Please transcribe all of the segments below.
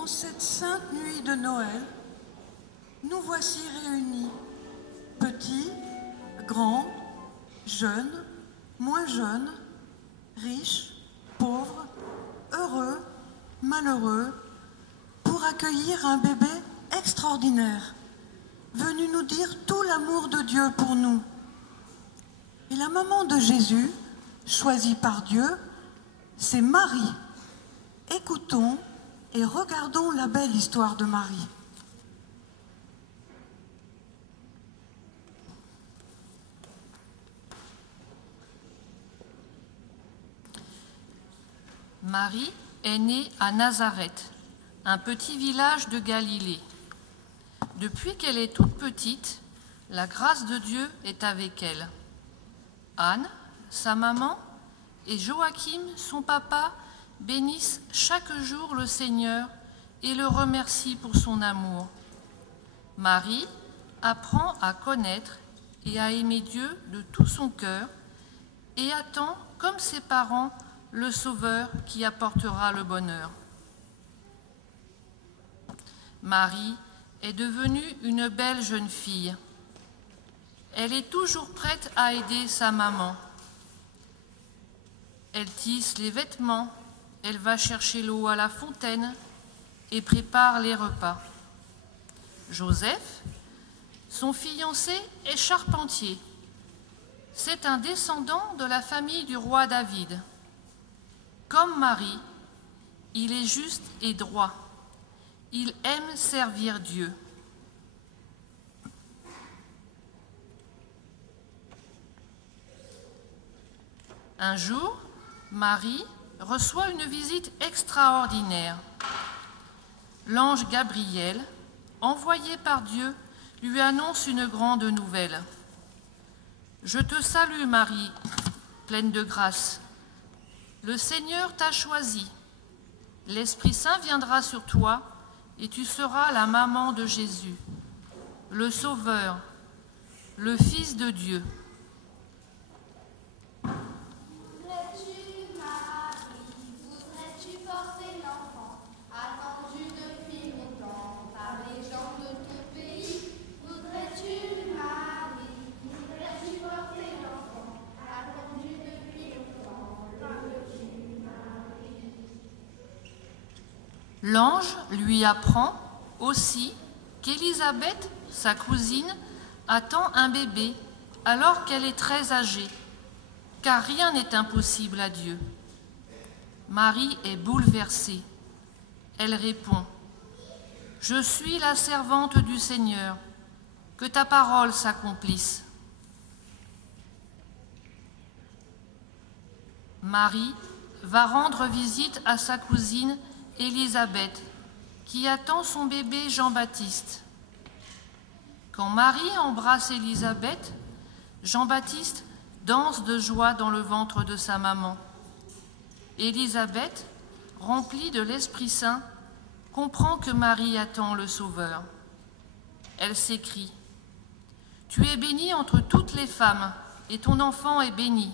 En cette sainte nuit de Noël, nous voici réunis, petits, grands, jeunes, moins jeunes, riches, pauvres, heureux, malheureux, pour accueillir un bébé extraordinaire, venu nous dire tout l'amour de Dieu pour nous. Et la maman de Jésus, choisie par Dieu, c'est Marie. Écoutons et regardons la belle histoire de Marie. Marie est née à Nazareth, un petit village de Galilée. Depuis qu'elle est toute petite, la grâce de Dieu est avec elle. Anne, sa maman, et Joachim, son papa, bénissent chaque jour le Seigneur et le remercient pour son amour. Marie apprend à connaître et à aimer Dieu de tout son cœur et attend, comme ses parents, le Sauveur qui apportera le bonheur. Marie est devenue une belle jeune fille. Elle est toujours prête à aider sa maman. Elle tisse les vêtements, elle va chercher l'eau à la fontaine et prépare les repas. Joseph, son fiancé, est charpentier. C'est un descendant de la famille du roi David. Comme Marie, il est juste et droit. Il aime servir Dieu. Un jour, Marie reçoit une visite extraordinaire. L'ange Gabriel, envoyé par Dieu, lui annonce une grande nouvelle. « Je te salue Marie, pleine de grâce. Le Seigneur t'a choisie. L'Esprit Saint viendra sur toi et tu seras la maman de Jésus, le Sauveur, le Fils de Dieu. » L'ange lui apprend aussi qu'Élisabeth, sa cousine, attend un bébé alors qu'elle est très âgée, car rien n'est impossible à Dieu. Marie est bouleversée. Elle répond : « Je suis la servante du Seigneur, que ta parole s'accomplisse. » Marie va rendre visite à sa cousine Élisabeth, qui attend son bébé Jean-Baptiste. Quand Marie embrasse Élisabeth, Jean-Baptiste danse de joie dans le ventre de sa maman. Élisabeth, remplie de l'Esprit Saint, comprend que Marie attend le Sauveur. Elle s'écrie : « Tu es bénie entre toutes les femmes, et ton enfant est béni. »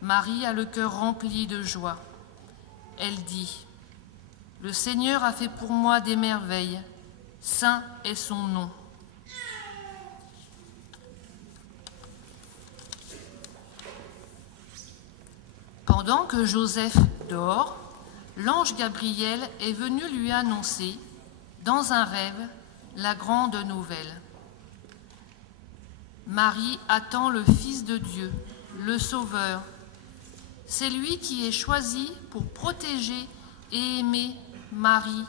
Marie a le cœur rempli de joie. Elle dit : « Le Seigneur a fait pour moi des merveilles, saint est son nom. » Pendant que Joseph dort, l'ange Gabriel est venu lui annoncer, dans un rêve, la grande nouvelle. Marie attend le Fils de Dieu, le Sauveur. C'est lui qui est choisi pour protéger et aimer Marie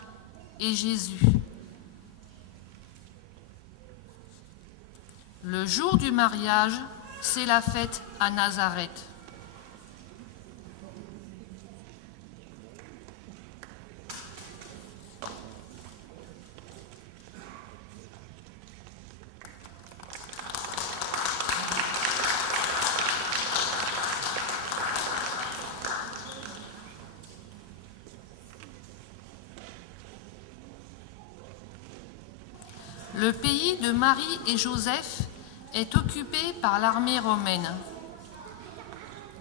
et Jésus. Le jour du mariage, c'est la fête à Nazareth. Le pays de Marie et Joseph est occupé par l'armée romaine.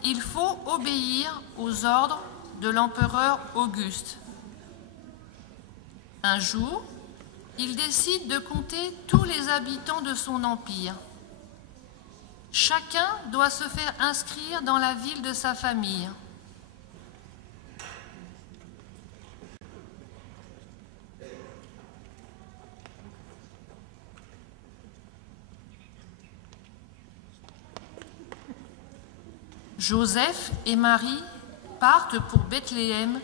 Il faut obéir aux ordres de l'empereur Auguste. Un jour, il décide de compter tous les habitants de son empire. Chacun doit se faire inscrire dans la ville de sa famille. Joseph et Marie partent pour Bethléem,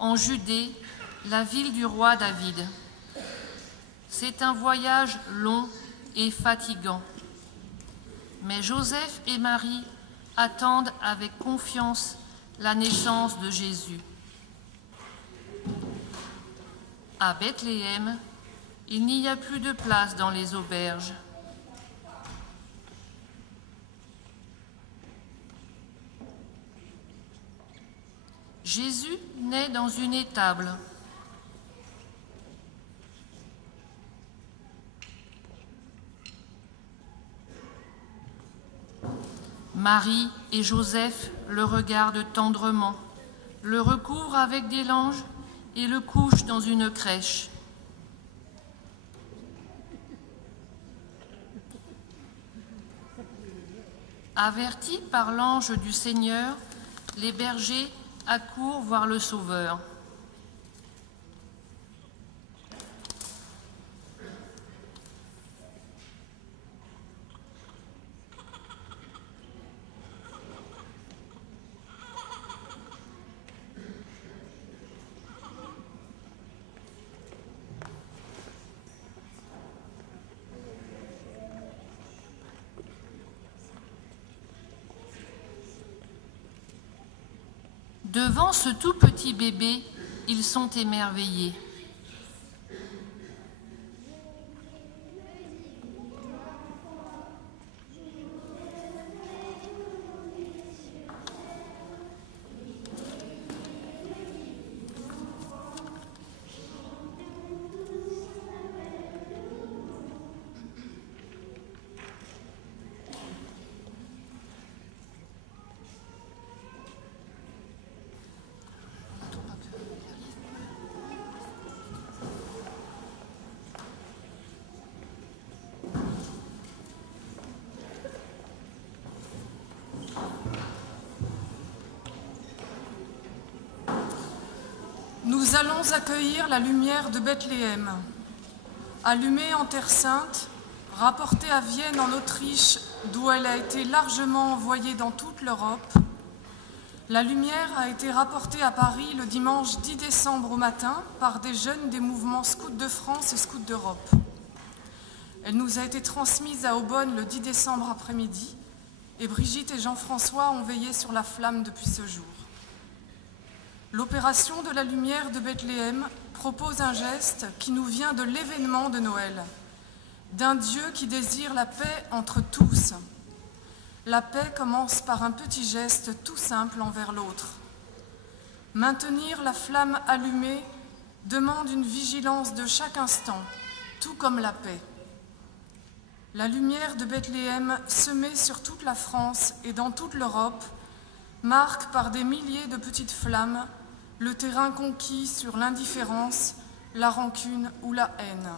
en Judée, la ville du roi David. C'est un voyage long et fatigant. Mais Joseph et Marie attendent avec confiance la naissance de Jésus. À Bethléem, il n'y a plus de place dans les auberges. Jésus naît dans une étable. Marie et Joseph le regardent tendrement, le recouvrent avec des langes et le couchent dans une crèche. Avertis par l'ange du Seigneur, les bergers accourent voir le Sauveur. Devant ce tout petit bébé, ils sont émerveillés. Nous allons accueillir la lumière de Bethléem. Allumée en Terre Sainte, rapportée à Vienne en Autriche, d'où elle a été largement envoyée dans toute l'Europe, la lumière a été rapportée à Paris le dimanche 10 décembre au matin par des jeunes des mouvements Scouts de France et Scouts d'Europe. Elle nous a été transmise à Aubonne le 10 décembre après-midi et Brigitte et Jean-François ont veillé sur la flamme depuis ce jour. L'opération de la lumière de Bethléem propose un geste qui nous vient de l'événement de Noël, d'un Dieu qui désire la paix entre tous. La paix commence par un petit geste tout simple envers l'autre. Maintenir la flamme allumée demande une vigilance de chaque instant, tout comme la paix. La lumière de Bethléem, semée sur toute la France et dans toute l'Europe, marque par des milliers de petites flammes le terrain conquis sur l'indifférence, la rancune ou la haine.